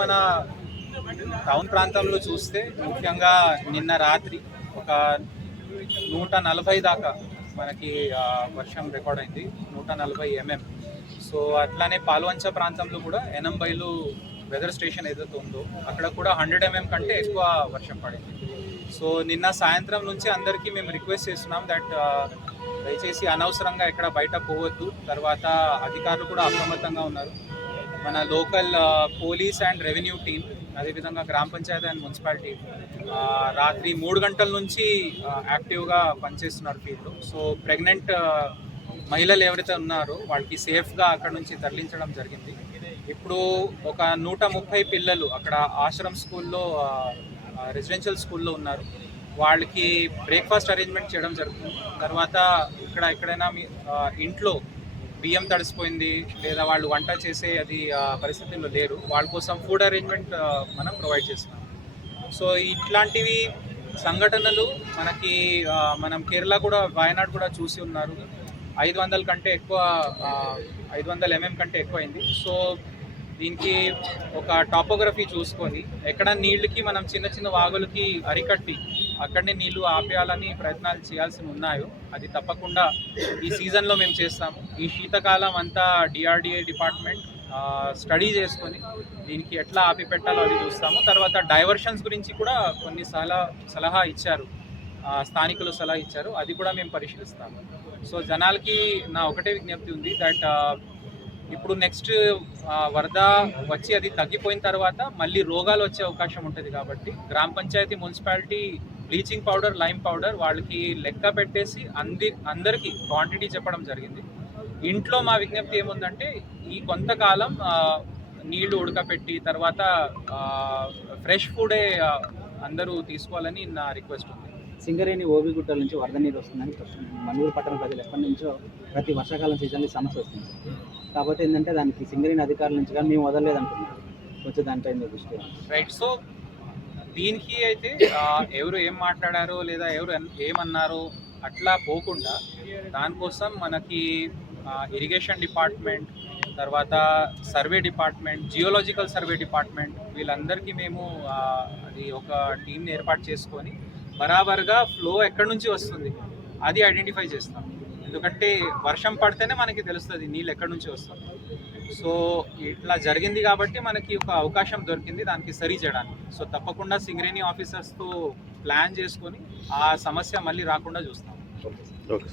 మన టౌన్ ప్రాంతంలో చూస్తే ముఖ్యంగా నిన్న రాత్రి ఒక 140 దాకా మనకి వర్షం రికార్డ్ అయింది, 140 mm. సో అట్లానే పాల్వంచ ప్రాంతంలో కూడా ఎనంబైలు వెదర్ స్టేషన్ ఏదైతే ఉందో అక్కడ కూడా 100 mm కంటే ఎక్కువ వర్షం పడింది. సో నిన్న సాయంత్రం నుంచి అందరికీ మేము రిక్వెస్ట్ చేస్తున్నాం దట్ దయచేసి అనవసరంగా ఎక్కడ బయట పోవద్దు. తర్వాత అధికారులు కూడా అప్రమత్తంగా ఉన్నారు. మన local police and revenue team, అదేవిధంగా గ్రామ పంచాయతీ అండ్ మున్సిపాలిటీ రాత్రి 3 గంటల నుంచి యాక్టివ్గా పనిచేస్తున్నారు ఫీల్డ్లో. సో ప్రెగ్నెంట్ మహిళలు ఎవరైతే ఉన్నారో వాళ్ళకి సేఫ్గా అక్కడ నుంచి తరలించడం జరిగింది. ఇప్పుడు ఒక 130 పిల్లలు అక్కడ ఆశ్రమ్ స్కూల్లో, రెసిడెన్షియల్ స్కూల్లో ఉన్నారు. వాళ్ళకి బ్రేక్ఫాస్ట్ అరేంజ్మెంట్ చేయడం జరుగుతుంది. తర్వాత ఎక్కడైనా ఇంట్లో బియ్యం తడిసిపోయింది లేదా వాళ్ళు వంట చేసే అది పరిస్థితుల్లో లేరు, వాళ్ళ కోసం ఫుడ్ అరేంజ్మెంట్ మనం ప్రొవైడ్ చేస్తున్నాం. సో ఇట్లాంటివి సంఘటనలు మనం కేరళ కూడా, వాయనాడ్ కూడా చూసి ఉన్నారు. 500 కంటే ఎక్కువ, 500 mm కంటే ఎక్కువ అయింది. సో దీనికి ఒక టాపోగ్రఫీ చూసుకొని ఎక్కడ నీళ్ళకి మనం చిన్న చిన్న వాగులకి అరికట్టి అక్కడనే నీళ్లు ఆపేయాలని ప్రయత్నాలు చేయాల్సి ఉన్నాయో అది తప్పకుండా ఈ సీజన్లో మేము చేస్తాము. ఈ శీతకాలం అంతా డిఆర్డిఏ డిపార్ట్మెంట్ స్టడీ చేసుకొని దీనికి ఎట్లా ఆపి పెట్టాలో అది చూస్తాము. తర్వాత డైవర్షన్స్ గురించి కూడా కొన్ని సలహా ఇచ్చారు, స్థానికులు సలహా ఇచ్చారు, అది కూడా మేము పరిశీలిస్తాము. సో జనాలకి నా ఒకటే విజ్ఞప్తి ఉంది దట్ ఇప్పుడు నెక్స్ట్ వరద వచ్చి అది తగ్గిపోయిన తర్వాత మళ్ళీ రోగాలు వచ్చే అవకాశం ఉంటుంది. కాబట్టి గ్రామ panchayat, municipality bleaching powder, lime powder వాళ్ళకి లెక్క పెట్టేసి అందరికీ క్వాంటిటీ చెప్పడం జరిగింది. ఇంట్లో మా విజ్ఞప్తి ఏముందంటే ఈ కొంతకాలం నీళ్లు ఉడకపెట్టి తర్వాత ఫ్రెష్ ఫుడే అందరూ తీసుకోవాలని నా రిక్వెస్ట్ ఉంది. సింగరేణి ఓబిగుట్టల నుంచి వరద నీరు వస్తుందని మన్నూరు పట్టణ ప్రజలు ఎప్పటి నుంచో ప్రతి వర్షాకాలం సీజన్లో సమస్య వస్తుంది. కాకపోతే ఏంటంటే దానికి సింగరేణి అధికారుల నుంచి కానీ మేము వదలలేదంటున్నాం. కొంచెం దానిపై దృష్టి రైట్. సో దీనికి అయితే ఎవరు ఏం మాట్లాడారో లేదా ఎవరు ఏమన్నారో అట్లా పోకుండా దానికోసం మనకి ఇరిగేషన్ డిపార్ట్మెంట్, తర్వాత survey department, geological survey department వీళ్ళందరికీ మేము అది ఒక టీంని ఏర్పాటు చేసుకొని బరాబర్గా ఫ్లో ఎక్కడి నుంచి వస్తుంది అది ఐడెంటిఫై చేస్తాం. ఎందుకంటే వర్షం పడితేనే మనకి తెలుస్తుంది నీళ్ళు ఎక్కడి నుంచి వస్తుంది. సో ఇట్లా జరిగింది కాబట్టి మనకి ఒక అవకాశం దొరికింది దానికి సరి చేయడానికి. సో తప్పకుండా సింగరేణి ఆఫీసర్స్తో ప్లాన్ చేసుకొని ఆ సమస్య మళ్ళీ రాకుండా చూస్తాం. ఓకే.